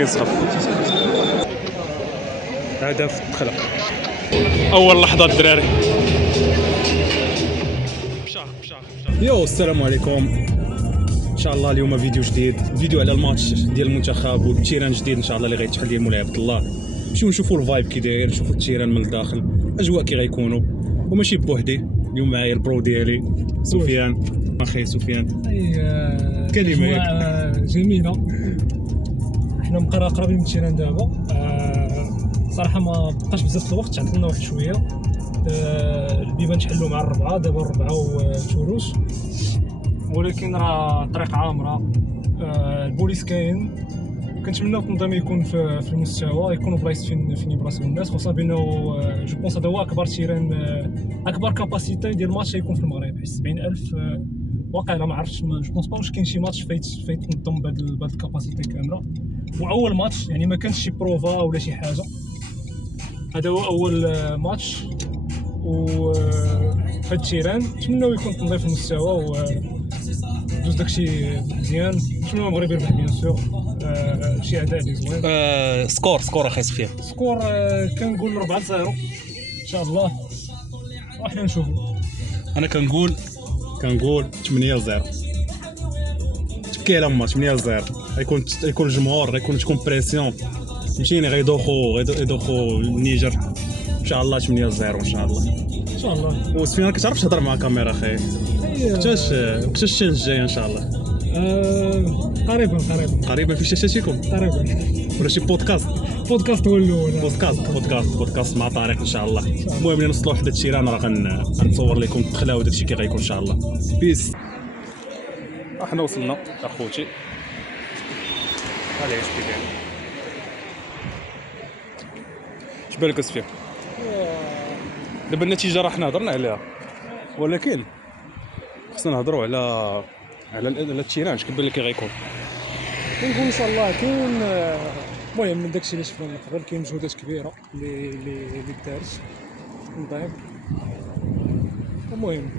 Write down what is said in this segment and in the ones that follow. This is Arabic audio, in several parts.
كيسخف. هذا في الدخله اول لحظه الدراري. يو السلام عليكم. ان شاء الله اليوم فيديو جديد، فيديو على الماتش ديال المنتخب والتيران جديد ان شاء الله اللي غيتحل ديال مولاي عبد الله. نمشيو نشوفوا الفايب كي داير، نشوفوا التيران من الداخل، اجواء كي غيكونوا. وماشي بوحدي، اليوم معايا البرو ديالي سفيان. اخي سفيان كلمه جميله. حنا قرابين من التيران دابا. صراحه ما بقاش بزاف الوقت، عطلنا واحد شويه. البيبان تحلوا مع الربعه، دابا الربعه وتوروس، ولكن راه الطريق عامره. البوليس كاين. كنتمنى التنظيم يكون في المستوى، يكونوا بلايص فين يبراسوا الناس، خصوصا بانه جو بونس هذا هو اكبر تيران، اكبر كاباسيتي ديال الماتش يكون في المغرب، حيت 70000 واقيلا ما عرفتش. جو بونس با واش كاين شي ماتش فايت تنظم بهذا الكاباسيتي كامله. واول ماتش يعني ما كانش شي بروفا ولا شي حاجه، هذا هو اول ماتش. و في التيران نتمنوا يكون التنظيم في المستوى ودوز داكشي مزيان. نتمنوا المغرب يربح بيان سور. شي اداء اللي زوين. سكور اخي سفيان. سكور كنقول 4-0 ان شاء الله، وحنا نشوفوا. انا كنقول 8-0. تبكي على ما 8-0. غيكون الجمهور، تكون بريسيون، مشيني غيدوخوا النيجر ان شاء الله. 8-0 ان شاء الله ان شاء الله. وسفيان كتعرف تهضر مع كاميرا اخي؟ وقتاش الشاشه الجايه ان شاء الله؟ قريبا في شاشتكم قريبا. ولا شي بودكاست هو الاول. بودكاست مع طارق ان شاء الله. المهم نوصلوا لحد التيران راه غنصور لكم الدخله وداكشي كي غيكون ان شاء الله. بيس. احنا وصلنا اخوتي. هذا يسكي ديالي. اش بالك سفيان؟ دابا النتيجه راه حنا هضرنا عليها، ولكن خصنا نهضروا على التيران. اش كتبان لك غيكون؟ كنقول ان شاء الله كاين. المهم من داكشي اللي شفنا من قبل كاين مجهودات كبيره اللي دارت التنظيم. المهم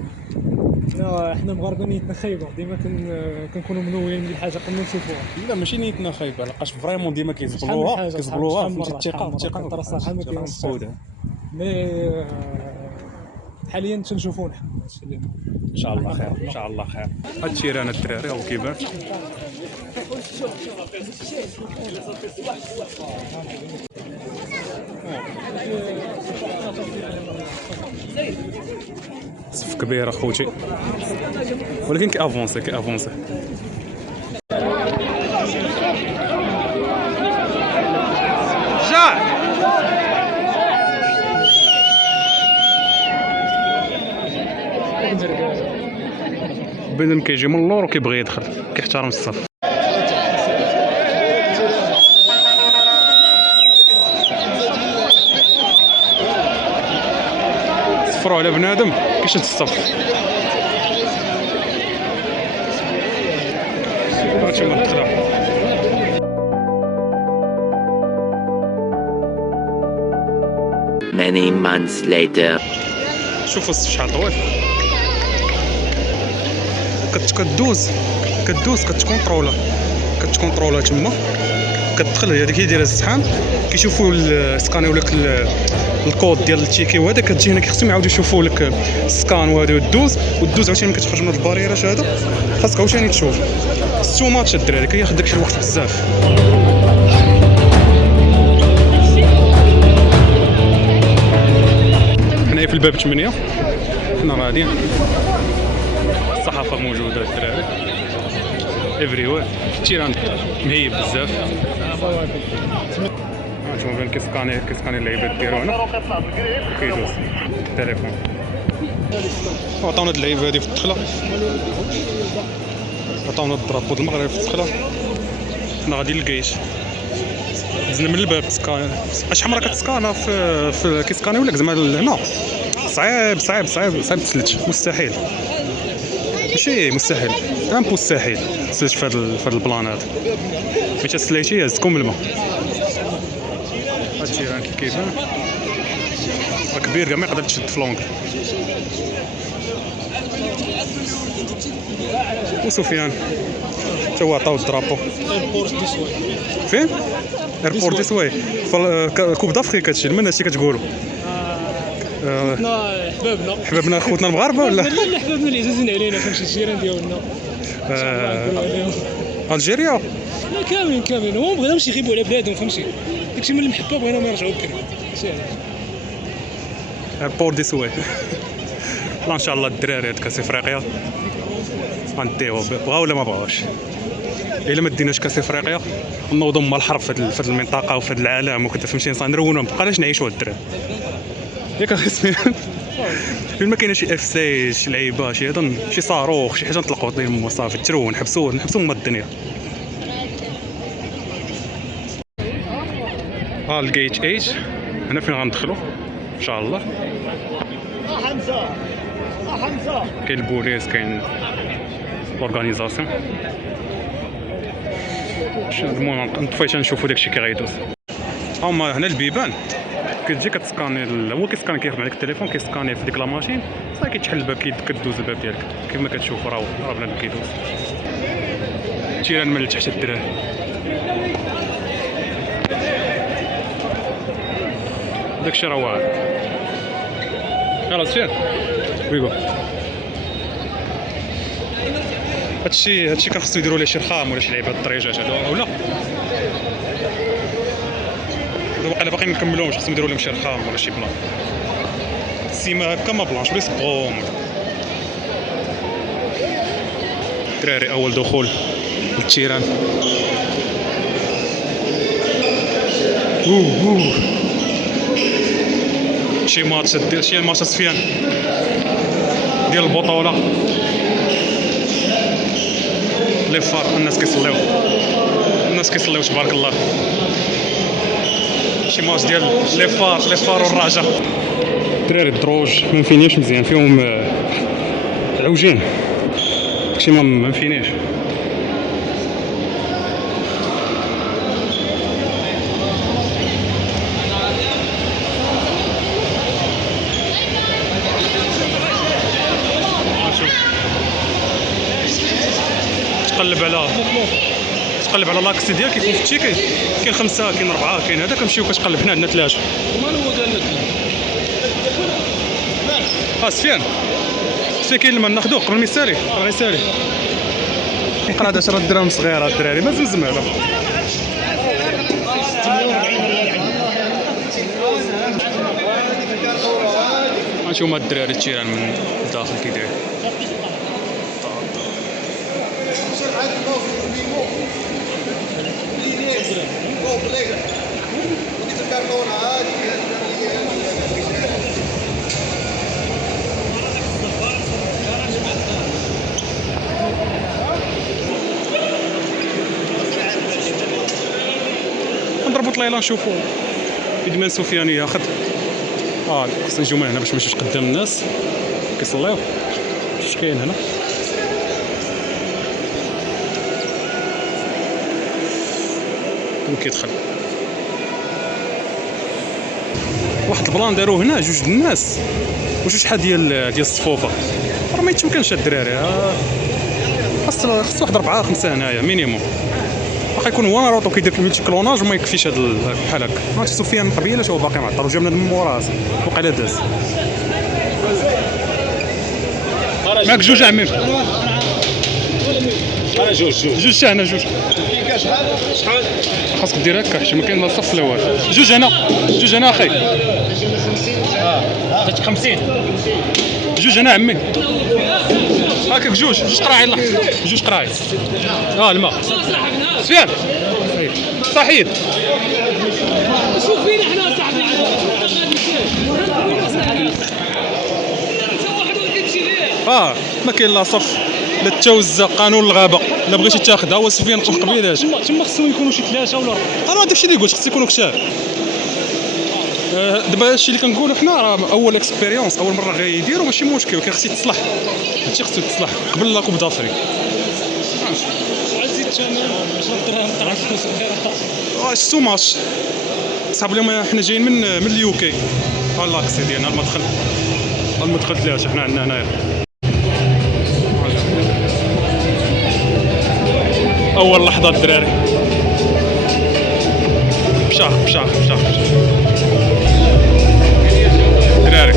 حنا المغاربه نيتنا خايبه، ديما كنكونوا منوين من الحاجه قبل ما نشوفوها. لا ماشي نيتنا خايبه، لقاش فريمون ديما كيزبلوها فهمتي. الثقه الصراحه ما كاينش مي حاليا تنشوفوا نحن ان شاء الله خير. ان شاء الله خير. هاد التيران الدراري هو كيبان. صف كبير اخوتي، ولكن كافونسي بنادم كيجي من اللور وكيبغي يدخل، كيحترم الصف. صفروا على بنادم كيشد الصف. هادشي هو الدخله. Many months later. شوفوا الصف شحال طويل. كدوز كتكونترولا تما، كتدخل هذيك هي دايره الزحام، كيشوفوا السكانيو لك الكود ديال التيكي، وهذا كتجي هنا خصهم يعاودوا يشوفوا لك السكان وهذا والدوز عاوتاني كتخرج من الباريرات. هذا خاصك عاوتاني تشوف السومات الدراري كياخذ داكشي الوقت بزاف. حنايا في الباب 8 حنا غاديين. الصحافه موجوده الدراري افري وير. التيران مهيب بزاف. نشوفوا بين كيسكاني اللعيبات ديالو هنا كيدوز التليفون. وعطاونا هاد اللعيبه هادي في الدخله، عطاونا الدرابو ديال المغرب في الدخله. حنا غادي للكيش، دزنا من الباب تسكان. شحال مره كتسكانا في كيسكاني ولا زعما هنا صعيب تسلج. مستحيل، ماشي مستحيل، مستحيل تسلج في هاد البلان هذا. ملي تسليتي هزتكم الماء. هادشي راه كيبان كبير كاع ما يقدر تشد فلونك. وسفيان حتى هو عطاو الدرابو. ايربورت دي سوي. فين؟ ايربورت دي سوي. كوب دافريك هادشي من هادشي كتقولوا. حنا حبابنا خوتنا المغاربه ولا؟ لا حبابنا اللي عزازين علينا فهمتي الجيران ديالنا. الجيريا لا كاملين هما مبغيناش يغيبوا على بلادهم فهمتي داكشي من المحبه بغيناهم يرجعوا بكري ماشي علاش. بور دي سوي. والله ان شاء الله الدراري هاد كاس افريقيا غنديوه بغاو ولا ما بغاوش. الا ما ديناش كاس افريقيا نوضوا مع الحرب في هاد المنطقه وفي هاد العالم وكذا فهمتي نرونا مابقاش نعيشوا هاد الدراري ياك اسمي. فين ما كاينه شي اف سي شي لعيبه شي هذا شي صاروخ شي حاجه نطلقوا لهم صافي ترون نحبسوا من الدنيا. ها الجيت 8 هنا فين غندخلوا ان شاء الله. كاين البوليس كاين اورغانيزاسيون. المهم نطفيت نشوفوا داكشي كي غيدوز. هما هنا البيبان كتجي كتسكاني هو كيسكاني كيخدم عليك التليفون كيسكاني في ديك لا ماشين صافي كيتحل الباب كدوز الباب ديالك كيف ما كتشوف راه بنادم كيدوز. تيران من تحت الدراري. داكشي راه واعر. يلاه سير ويبا هادشي كان خصو يديروا ليه شي رخام ولا شي لعيبه الدريجات هادو ولا واقيلا باقي نكملوهمش خصهم يديروا لهم شي رخام ولا شي بلان سيما هكا ما بلانش بليس بغوم. الدراري اول دخول للتيران. شي ماتش ديال شي ماتش سفيان ديال البطوله لي فار الناس كيصليو تبارك الله. شي ماتش ديال لي فار والرجاء. الدراري الدروج ما مفينيش مزيان فيهم عوجين داكشي ما مفينيش. تقلب على لاكس ديالك كيكون في التيكي كاين 5 كاين 4 كاين هذا كنمشيو كتقلب. حنا عندنا 3 ومال هو ديالنا 3. سفيان كاين الماء ناخذوه قبل ما يسالي راه غيسالي. يقرا 10 درهم صغيره الدراري ما زمزم هذا. غنشوفوا هاد الدراري التيران من الداخل كي داير. نضربوا طليله نشوفوا كيدمان سفياني ياخذ. خصنا نجيو من هنا باش ماشيش قدام الناس كيصليو. اش كاين هنا؟ كيدخل واحد البلان داروه هنا 2 الناس و2 شحال ديال الصفوفه راه ما يتمكنش الدراري. خاص واحد 4 5 هنايا مينيموم. واخا يكون هو ناروطو كيدير ملتي كلوناج وما يكفيش هذا بحال هكا. هادشي سفيان من قبيله هو باقي معطل وجا بنادم من موراه وقيلا داز. معك 2 عمي. انا 2 حتى انا 2. شحال خاصك دير هكا حيت ما كاين لا الصف الاول. 2 هنا اخي. 50 2 هنا عمي. هاكاك 2 قراعي الله 2 قراعي. الماء سفيان صحيح. شوف فينا حنا صاحبي ما كاين لا صف لا التوزع قانون الغابه لا بغيتي تاخذها هو سفيان قل قبيلات تما خصو يكونوا شي 3 ولا 4. داكشي اللي قلت خص يكونوا كثار. دابا هادشي اللي كنقولوا حنا راه اول اكسبيريونس اول مره غيديروا ماشي مشكل ولكن خصو يتصلح. هادشي خصو يتصلح قبل لا كوب دافريك. عزيز الثمن 10 دراهم طلعت فلوس صغيره. شتو ماتش صحاب اليوم حنا جايين من اليوكي. لاكسي ديالنا المدخل 3 حنا عندنا هنايا. اول لحظه الدراري. بشاخ دراري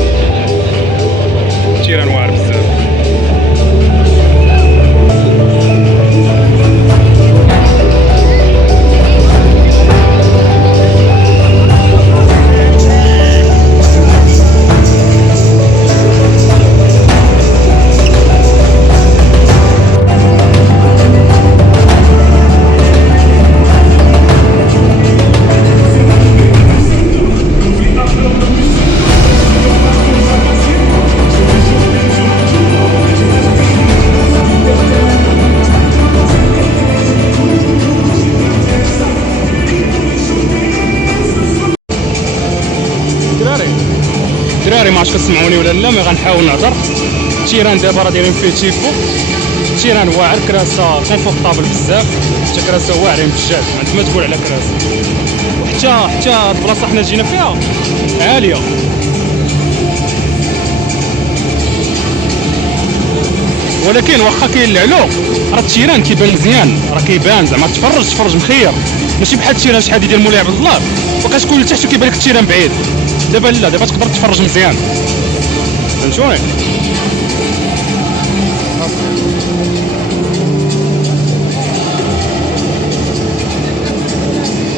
تيران واعر بزاف. دراري ما عرفتش كتسمعوني ولا لا، مي غنحاول نهضر. التيران دابا راه دايرين فيه تيفو، التيران واعر، كراسه كونفورطابل بزاف، حتى كراسه واعرين بجد، ما عندك ما تقول على كراسه. وحتى هاد البلاصه حنا جينا فيها عاليه. ولكن واخا كاين العلو راه التيران كيبان مزيان، راه كيبان زعما تفرج مخير، ماشي بحال التيران شحال ديال مولاي عبد الله وكتكون لتحت وكيبان لك التيران بعيد. دابا لا، دابا تقدر تفرج مزيان، فهمتوني؟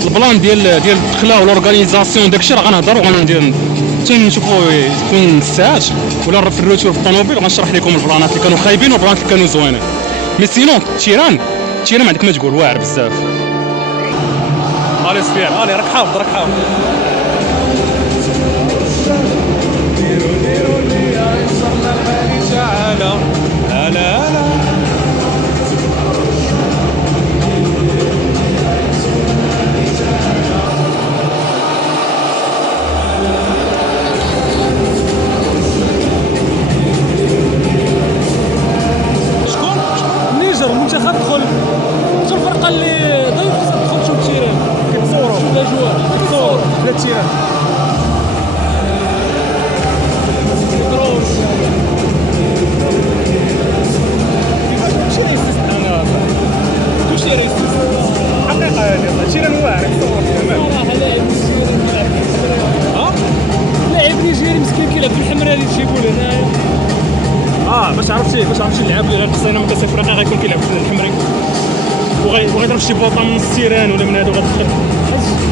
البلان ديال الدخله والاورغانيزاسيون داكشي راه غنهضر وغندير حتى نشوفوا يكون الساعات ولا في الروتور في الطوموبيل غنشرح لكم البلانات اللي كانوا خايبين والبلانات اللي كانوا زوينين. مي سينون التيران ما عندك ما تقول، واعر بزاف. الي سفير، الي راك حافظ ديروا لي يا صرنا الحالي تعالى. هلا شكون؟ النيجر المنتخب دخل، شو الفرقه اللي ضيف تدخل تشوف التيران كتصوروا شوف الاجواء كتصور لا التيران حقيقة هذه التيران واعر يتصور صراحة. لاعب نيجيري مسكين كيلعب في الحمراء اللي تجيبوا لهنايا. باش عرفتي اللعاب اللي غير انا من كاس افريقيا غيكون كيلعب في الحمراء وغيضرب شي بوطه من السيران ولا من هادو غتدخل.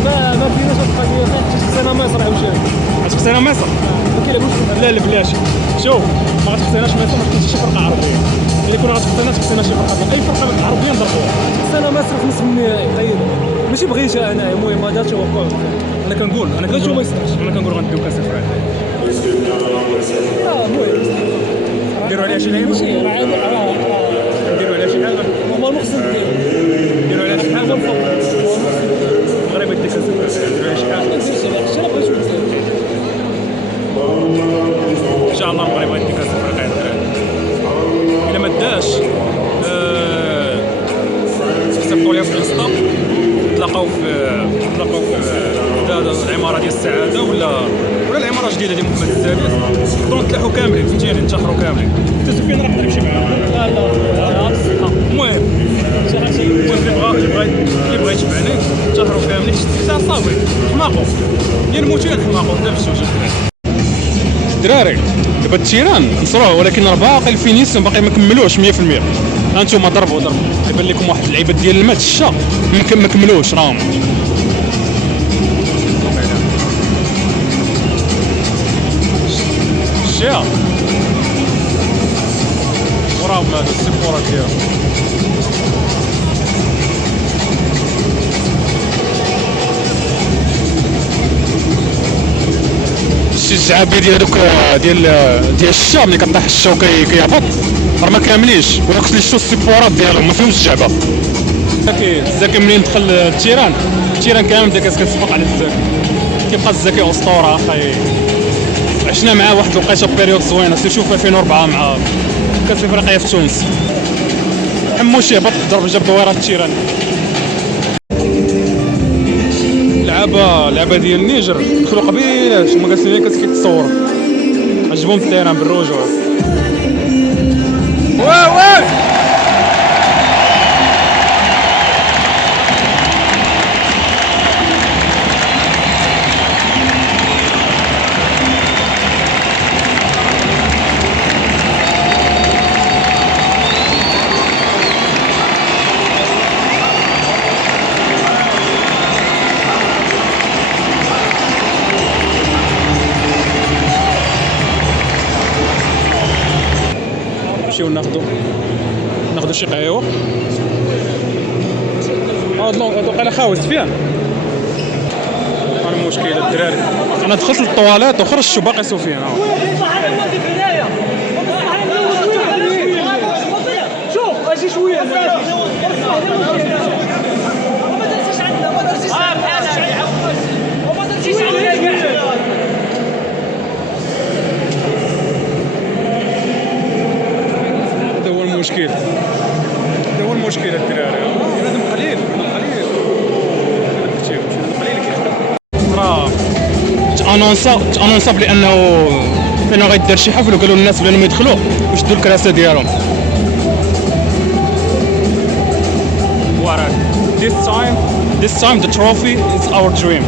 ما كايناش هاد القضيه، خصنا مصر عاوتاني. غتخصنا مصر؟ ما كيلعبوش لا بلاتي. شوف ما غتخصناش مصر، ما تكونش شي فرقه عربيه. اللي كنا غتخصنا شي فرقه، اي فرقه عربيه نضربوها. خصنا مصر في نصف النهائي طيب. ماشي بغيتها انايا، المهم هذا توقع. انا كنقول ما يصلحش. انا كنقول غنديو كاس افريقيا. المهم نديروا عليها شي لعيبه، نديروا عليها شي حاجه. هما المقصد نديروا عليها شي حاجه. المغرب يديك كاس افريقيا، نديروا عليها شي حاجه. ان شاء الله المغرب غيدي كاس افريقيا. الا ما داش صيفطوا ليا في الانستا، نتلاقاو في العماره ديال السعاده ولا العماره الجديده ديال محمد السادس، نقدروا نتلاحوا كاملين، فهمتيني، نتشهروا كاملين. حتى سفيان راه يقدر يمشي معانا. لا المهم اللي بغا يتبعني نتشهروا كاملين. حتى صافي حماقوا يا نموتوا يا نحماقوا، لا بجوج الدراري. دابا التيران نصروه، ولكن راه باقي الفينيسيون باقي ما كملوش 100%. هانتوما ضربوا يبان لكم واحد اللعيبات ديال الماتش الشا ما كملوش راهم. الشيا وراهم هادو السيبورات ديالهم. الشعابي ديال هذوك ديال الشا ملي كطيح الشا وكيهبط راه ما كاملينش، ولكن اللي شفتوا السيبورات ديالهم ما فيهمش الجعبه. الزكي منين دخل التيران كامل بدا كيصفق على الزكي، كيبقى الزكي اسطوره اخي. عشنا معاه واحد الوقيته بيريود زوينه، سيرتو في 2004 مع كاس افريقيا في تونس. حموشي هبط ضرب جاب دويرات التيران. لعبه ديال النيجر دخلوا قبيلاش هما جالسين لي كيتصوروا، عجبهم التيران بالرجوع. واه ياخذوا شي قهوه. دوك انا خاوت فيها المشكل الدراري. انا دخلت للطواليت وخرجت وباقي سفيان. شوف اجي شويه هذا هو المشكل، هذا هو المشكل الدراري. لازم قليل كثير قليل كيخدم. راه تانونصا بانه غيدير شي حفل، وقالوا للناس بانهم يدخلوا ويشدوا الكراسه ديالهم. This time the trophy is our dream.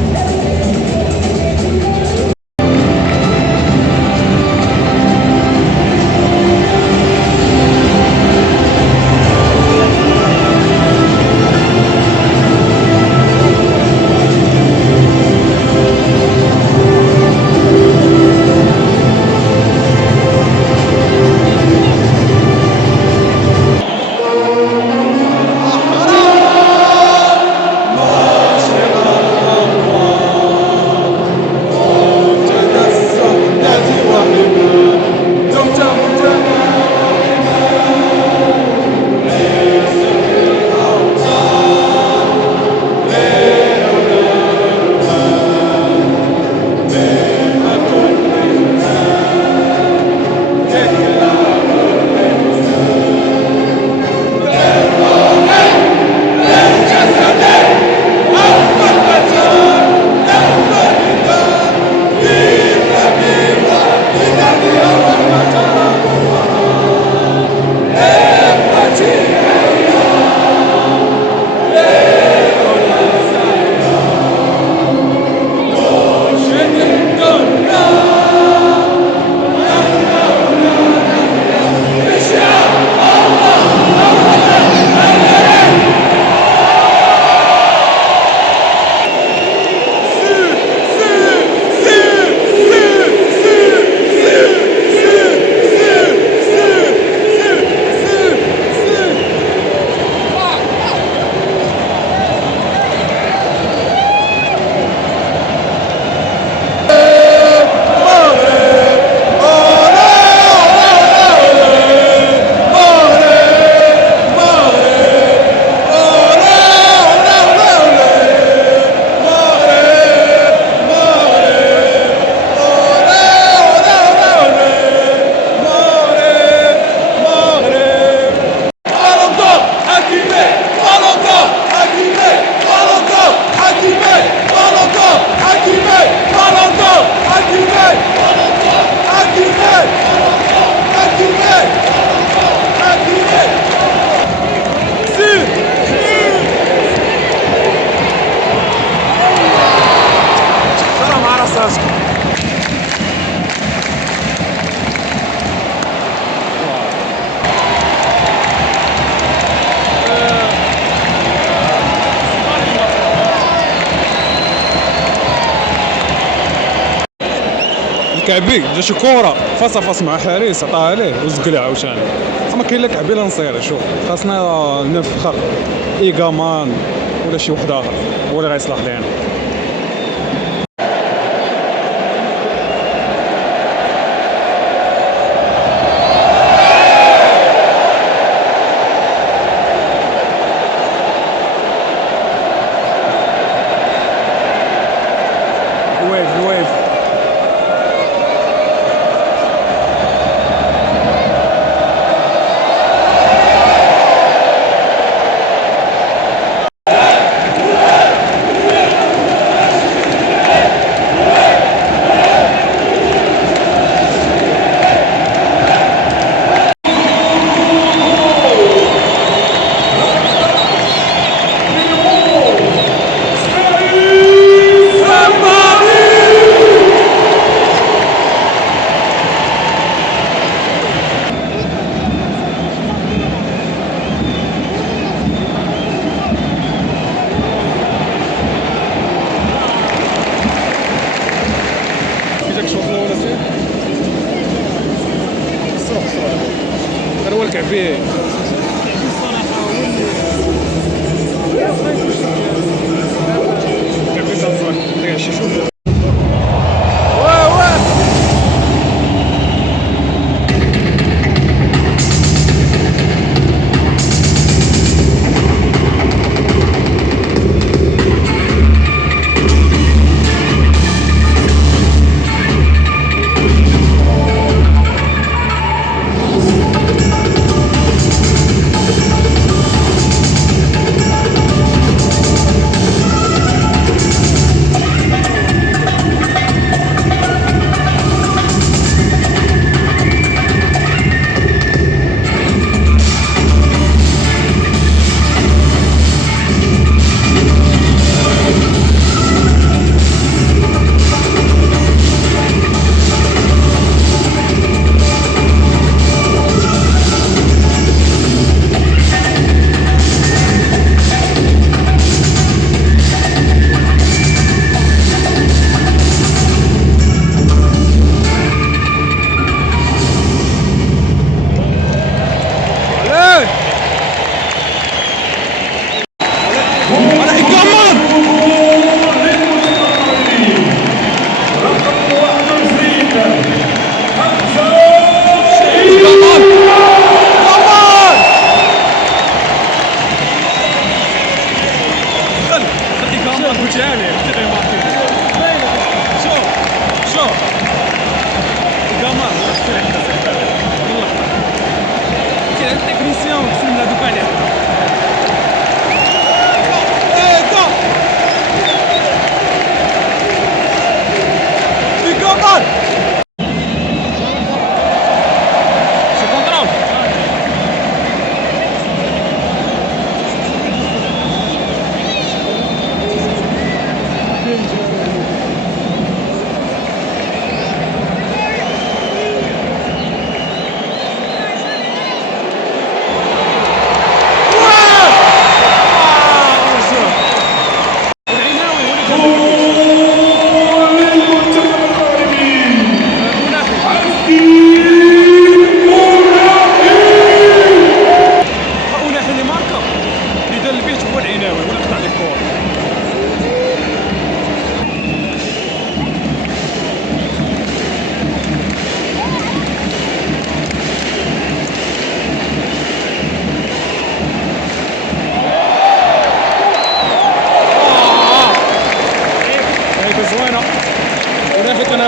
كعبي جا شي كره فاس مع حارس عطاها ليه وزقلها عاوتاني. ما كاين لا كعبي لا نصير. شوف خاصنا نفخر ايغامان ولا شي واحد اخر هو اللي غيصلح لينا. الويف هذا هو الكعبي.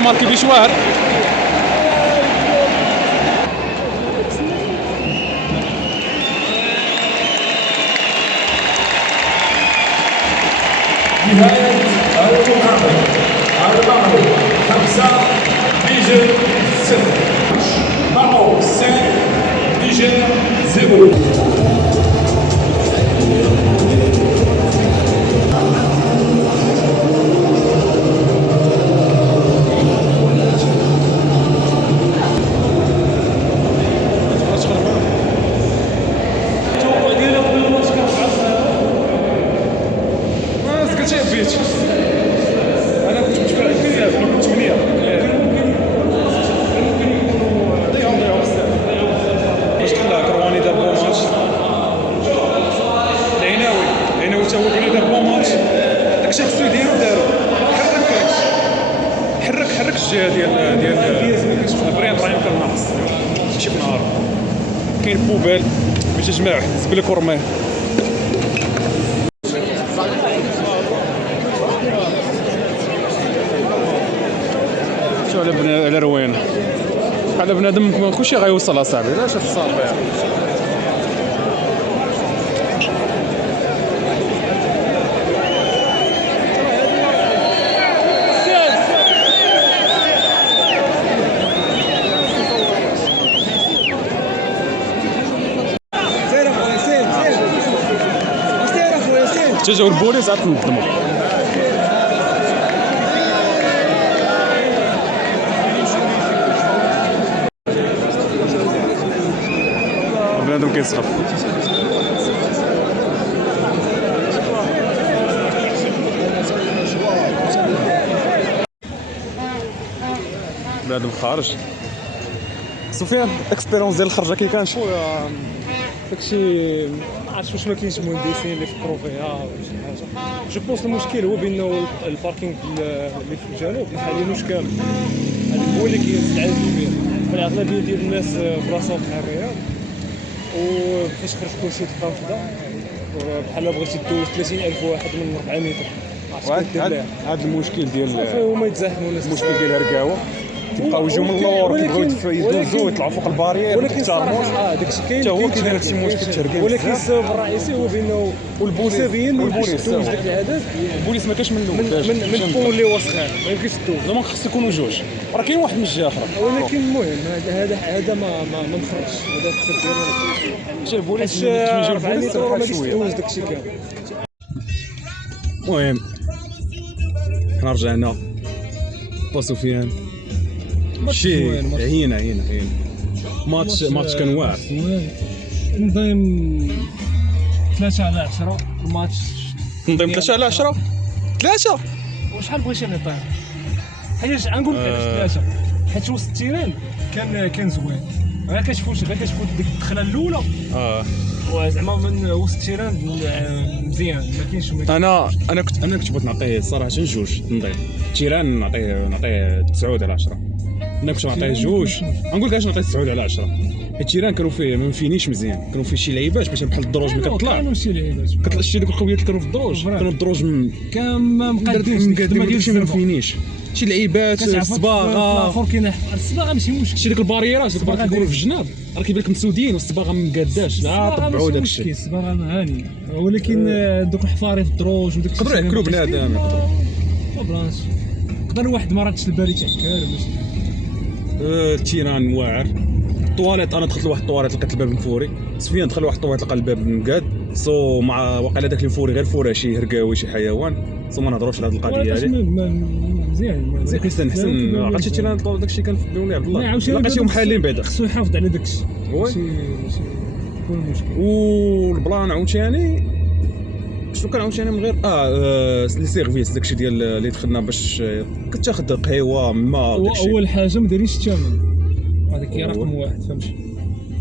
ماركي بشوار. نهاية المقابل على معه 5 ديجن 0 معه 5 ديجن 0. انا كنت متفائل بزاف، انا كنت 8. باش طلع كرواني دار بون ماتش. العناوي تا هو كان دار بون ماتش، داكشي خصو يديرو دارو. حرك الجهه ديال بريان ابراهيم كان ناقص ماشي في نهار. كاين بوبال باش تجمع واحد الزبله كورميه. على روين على بنادم كلشي غيوصل اصاحبي. لا شوف الصافي جاو البوليس عاد تنظموا. بنادم كيسخف. بنادم خارج. سفيان اكسبيرونس ديال الخرجه كي كانش؟ خويا داكشي ما عرفتش واش ما كاينش مهندسين اللي فكروا فيها ولا شي حاجه. جو بونس المشكل هو بانه الباركينغ اللي في الجنوب ما حالينوش كامل. هذا هو اللي كيستعجل كبير. فالاغلبيه ديال الناس بلاصتهم بحال الرياض، وفاش خرج كلشي تلقى وحده بحال بغيتي دوز 30,000 واحد من 4 متر. هذا المشكل ديال صافي هما يتزاحموا الناس. المشكل ديال الركاوه تبقاو يجيو من اللور كيبغيو يدوزو ويطلعوا فوق البارير. ولكن الصراحه داكشي كاين حتى هو كيدير هادشي مشكل تركيب. ولكن السبب الرئيسي هو بانه والبوليسيين ما يمكنش تدوز داك العدد. البوليس ما كاش منه من البول اللي وسخان ما يمكنش تدوز. زعما خص يكونوا جوج، راه كاين واحد من الجهه اخرى. ولكن المهم هذا ما نخرجش. هذا الخسر ديالو ماشي البوليس حيت يجي 4 البوليس متر ما راه كاينش شويه. تدوز داكشي كامل. المهم حنا رجعنا با سفيان. شي عينا ماتش كان واعر. نظام 3/10 الماتش. تنظيم 3/10 3 وشحال بغيتي نطير؟ حيت غنقول لك علاش 3 حيت وسط التيران كان زوين. غير كتفوت ديك الدخله الاولى وزعما من وسط التيران مزيان ما كاينش. انا كنت بغيت نعطيه صراحه جوج تنظيم. التيران نعطيه 9/10. انا كنت نعطيه جوج. غنقول لك علاش نعطيه 9/10. التيران كانوا فيه ما فينيش مزيان. كانوا فيه شي لعيبات باش بحال الدروج ملي كتطلع كانوا شي لعيبات كتطلع شي ديك القويات اللي كانوا في الدروج. كانوا الدروج كان ما مقادينش الخدمه ديالهم ما فينيش. شي لعيبات الصباغه الاخر كاين الصباغه ماشي مشكل. شي ديك الباريرات اللي كيكونوا في الجناب راه كيبان لك مسودين والصباغه ما مقاداش. لا طبعوا داك الشيء. الصباغه هاني ولكن دوك الحفاري في الدروج وداك الشيء يقدروا ياكلوا بنادم. بلاش يقدر واحد ما راتش الباري تاعك. التيران واعر. الطواليت انا دخلت لواحد الطواليت لقيت الباب مفوري. سفيان دخل لواحد الطواليت لقى الباب مقاد. مع واقع داك اللي فوري غير فورا شي هرقاوي شي حيوان. ما نهضروش على هذه القضيه هذه. مزيان حسن عرفتي التيران داك الشيء كان في بني عبد الله. لقيتيهم حالين بعدا. خصو يحافظ على داك الشيء. ماشي يكون المشكل. والبلان عاوتاني شنو كان عاوتاني من غير لي سيرفيس داكشي ديال اللي دخلنا باش كتاخذ قهوه ما داكشي. اول حاجه ما دايرينش الثمن. هذاك هي رقم واحد فهمتي.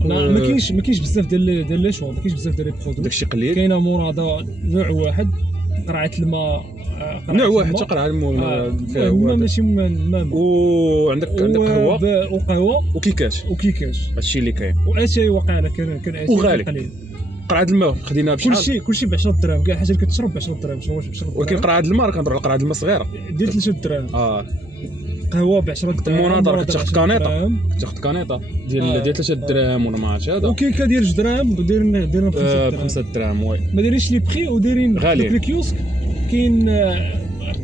ما كاينش بزاف ديال لي شو. ما كاينش بزاف ديال لي برودوي. داكشي قليل. كاينه مرادة نوع واحد قرعه الماء. نوع واحد تقرا الماء ماشي الماء. وعندك وقهوه وكيكات هادشي اللي كاين. واتاي واقيلا كان اتاي وغالي. قرعه الماء خديناها بشحال؟ كلشي ب 10 دراهم. كاع حاجه اللي كتشرب ب 10 دراهم. واش ب 10 دراهم. ولكن قرعه الماء راه كنهضروا على قرعه الماء صغيره ديال 3 دراهم. قهوه ب 10 دراهم، المناظره مناظرة كتاخذ 10 كانيطه، دراهم. كتاخذ كانيطه ديال 3 دراهم ولا ما عرفتش هذا. وكاين كدير 2 دراهم ودايرين ب 5 ب دراهم. 5 دراهم وي. ما دايرينش لي بري ودايرين غاليين. في الكيوسك كاين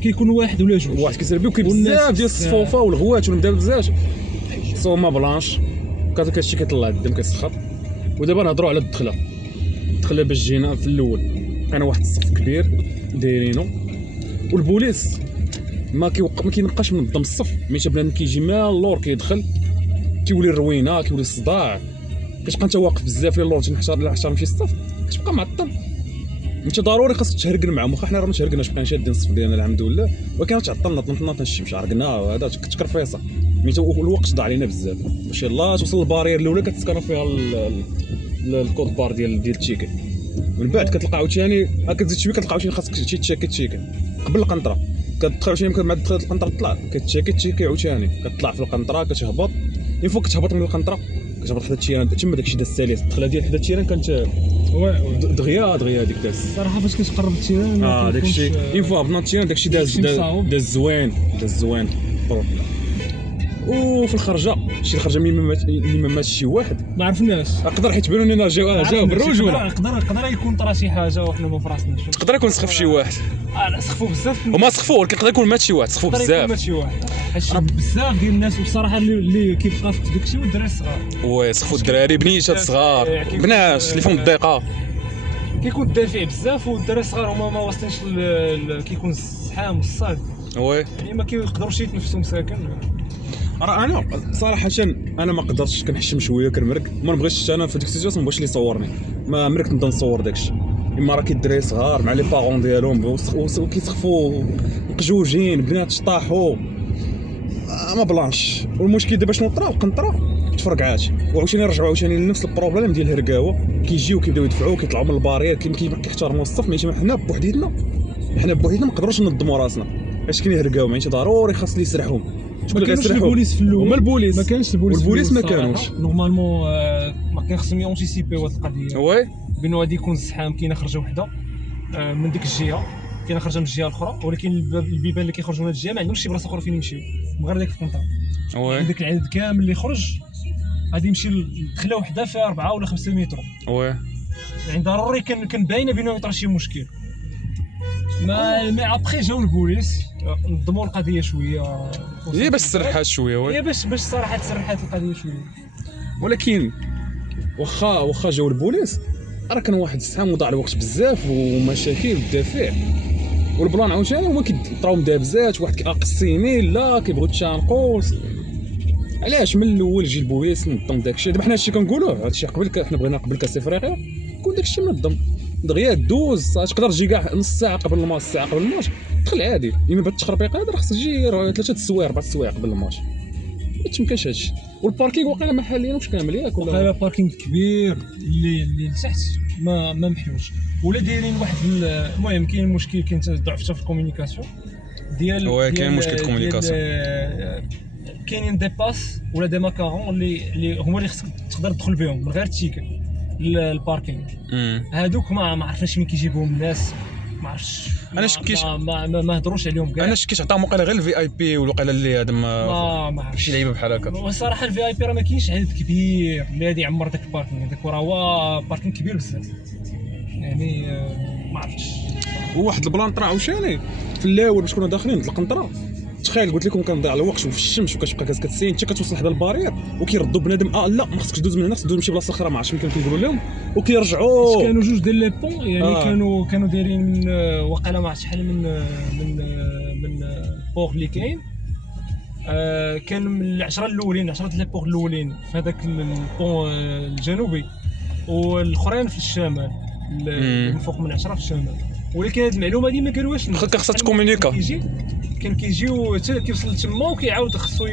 كيكون واحد ولا جوج. واحد كيسربي وكاين والناس بزاف ديال الصفوفه والغوات والمدابزات صوما بلانش كتشي كيطلع الدم كيسخر. ودابا نهضروا على الدخله باش جينا في الاول كان واحد الصف كبير دايرينو والبوليس ما كينقاش منظم الصف. ملي بنادم كيجي من اللور كيدخل كيولي الروينه كيولي الصداع كتبقى انت واقف بزاف اللور تنحترم شي الصف كتبقى معطل. انت ضروري خاصك تهرقل معاهم واخا حنا راه ما تهرقناش بقينا شادين الصف ديالنا الحمد لله ولكن تعطلنا طنطنا تنشمش عرقنا وهذا كتكرفيصه الوقت ضاع علينا بزاف باش يلاه توصل للبارير الاولى كتسكان فيها الكود بار ديال التيكي. من بعد كتلقى عاوتاني كتزيد شويه كتلقى عاوتاني خاصك تمشي تشيكي قبل القنطره كتدخل عاوتاني مع دخلت القنطره تطلع كتشيكي عاوتاني كتطلع في القنطره كتهبط من فوق كتهبط من القنطره كتهبط حدا التيران تما داكشي داز الساليس الدخله ديال حدا التيران كانت دغيا هذيك داز صراحه فاش كتقرب التيران داكشي اين فوا بنا التيران داكشي داز زوين وفي الخرجه شي الخرجه ملي ما ماتش شي واحد ما عرفناش يقدر حيت بانوا لنا جاو بالرجوله يقدر يكون طرا شي حاجه وحنا ما فراسناش يقدر يكون سخف شي واحد لا سخفوا بزاف هما سخفوا ولكن يقدر يكون مات شي واحد سخفوا بزاف مات شي واحد حيت بزاف ديال الناس والصراحه اللي كيبقى في داكشي هو الدراري الصغار وي سخفوا الدراري بنيشات صغار بناش اللي فيهم الضيقه كيكون الدافع بزاف والدراري الصغار هما ما واصلينش كيكون الزحام والصاد وي يعني ما كيقدروش يتنفسوا مساكن. راه انا صراحه انا ما قدرتش كنحشم شويه كنمرق ما نبغيش انا في ديك السيتواسيون ما بغيتش اللي يصورني ما مركت نبدا نصور داكشي اما راه الدراري صغار مع لي بارون ديالهم وكيسخفوا مقجوجين بنات طاحوا ما بلانش. والمشكل دابا شنو طرا القنطره تفرقعات وعاوتاني رجعوا عاوتاني لنفس البروبليم ديال الهرقاوه كيجيو كيبداو يدفعوا كيطلعوا من البارير كيحترموا الصف ماشي حنا بوحديتنا ما نقدروش ننظموا راسنا اش كيهرقاو ماشي ضروري خاص اللي يسرحهم شكون اللي غيسرحوا البوليس في الاول هما البوليس ما كانش البوليس والبوليس ما كانوش نورمالمون ما كان خصهم يونتيسيبيو هاد القضيه وي بانه غادي يكون الزحام كاينه خرجه وحده من ديك الجهه كاينه خرجه من الجهه الاخرى ولكن البيبان اللي كيخرجوا من هاد الجهه ما عندهمش شي بلاصه اخرى فين يمشيو من غير ديك القنطره وي داك العدد كامل اللي خرج غادي يمشي لدخله وحده فيها 4 ولا 5 متر وي يعني ضروري كان باينه بانه يطرا شي مشكل. ما ابخي جاو البوليس نظموا القضيه شويه هي باش تسرحات شويه وي هي باش صراحه تسرحات القضيه شويه ولكن واخا جاو البوليس راه كان واحد الزحام وضاع الوقت بزاف ومشاكل بالدافع والبلان عاوتاني هما كيطراو مدابزات واحد كيقصيني لا كيبغيو تشانقوا علاش من الاول يجي البوليس نظم داكشي. دابا حنا هادشي كنقولوه هادشي قبل حنا بغينا قبل كاس افريقيا كون داكشي منظم دغيا دوز تقدر تجي كاع نص ساعه قبل الماتش ساعه قبل الماتش دخل عادي اما بهاد التخربيق هذا راه خصك تجي 3 السوايع 4 السوايع قبل الماتش ما تمكنش هادشي. والباركينغ واقيلا محليا واش كامل ياك ولا واقيلا باركينغ كبير اللي لتحت ما محيوش ولا دايرين واحد المهم كاين مشكل كاين ضعف في الكومونيكاسيون ديال كاين مشكل كومونيكاسيون كاينين دي باس ولا دي ماكارون اللي هما اللي خصك تقدر تدخل بهم من غير التيكت للباركينغ هادوك ما عرفناش من كيجيبوهم الناس ما عرفتش انا شكيت ما هضروش عليهم كاع انا شكيت عطاهم وقيلا غير الفي اي بي والوقيلا اللي هذا ما عرفتش شي لعيبه بحال هكا. والصراحه الفي اي بي راه ما كاينش عدد كبير اللي غادي يعمر داك الباركينغ داك راه هو باركينغ كبير بزاف يعني ما عرفتش. وواحد البلان طرا عاوتاني في الاول باش كنا داخلين القنطره تخيل قلت لكم كنضيع الوقت وفي الشمس وكتبقى كتسين انت كتوصل حدا البارير وكيردوا بنادم لا ما خصكش دوز من هنا خصك دوز شي بلاصه اخرى ما عرفتش يمكن كيقولوا لهم وكيرجعوا كانوا جوج ديال لي بون يعني كانوا دايرين من وقيلا ما عرفتش شحال من بوغ اللي كاين كان من 10 الاولين 10 لي بوغ الاولين في هذاك البون الجنوبي والاخرين في الشمال من فوق من 10 في الشمال ولكن هذه المعلومه دي ما قالوهاش خاصها تكومونيكا كانوا كيجيو حتى كيوصل تما وكيعاود خصو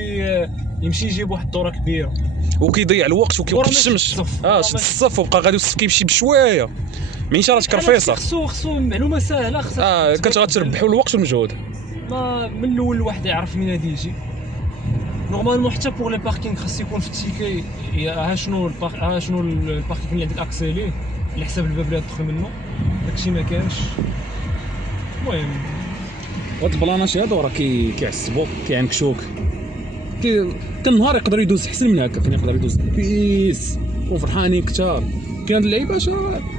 يمشي يجيب واحد الدوره كبيره وكيضيع الوقت وكيوقف الشمس شد الصف وبقى غادي الصف كيمشي بشويه ماشي راه تكرفيصه خصو معلومه سهله خصها كتربحوا الوقت والمجهود ما من الاول الواحد يعرف من غادي يجي نورمالمون حتى بوغ لي باركينغ خاص يكون في التيكي ها شنو الباركينغ اللي عندك اكسي ليه على حساب الباب اللي تدخل منه داكشي ما كانش. المهم هاد البلانات هادو راه كيعصبوا كيعنكشوك كان نهار يقدر يدوز احسن من هكا، كان يقدر يدوز بيس وفرحانين كثار. كان اللعيبه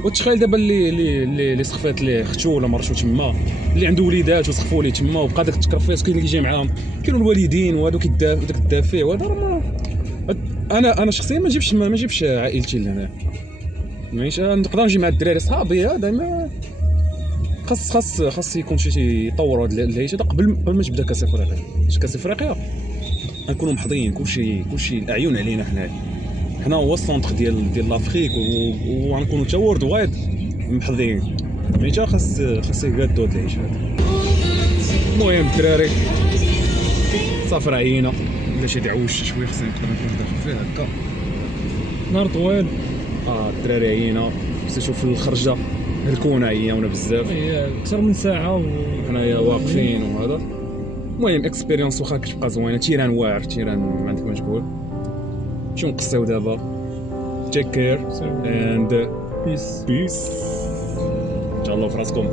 وتخيل دابا اللي سخفات ليه ختو ولا مرتو تما، اللي عنده وليدات وسخفوا ليه تما وبقى داك التكرفيس، كاين اللي جاي معاهم، كاينوا الوالدين وهذوك داك الدافع وهذا راه انا شخصيا ما نجيبش عائلتي لهنا، ماشي نقدر نجي مع الدراري صحابي هذا ما خاص يكون شي يطوروا هذا العيش هذا قبل ما تبدا كاس افريقيا. كاس افريقيا غنكونوا محظيين، كلشي الاعين علينا حنا هو السونتر ديال لافريك وغنكونوا تا وورد وايد محظيين، مي خاص يقادوا هذا العيش هذا. المهم الدراري صافي راه عيينا، ولا شي دعوش شويه خصنا نقدر ندخل فيه هكا، نهار طويل. الدراري عيينا، خصنا نشوف الخرجه الكونه عياونا بزاف، هي اكثر من ساعه حنايا واقفين وهذا. المهم اكسبيريونس واخا كتبقى زوينه، تيران واعر، تيران ما عندك ما تقول. شنو نقصيو دابا؟ تيك كير اند بيس. تهلاو في راسكم.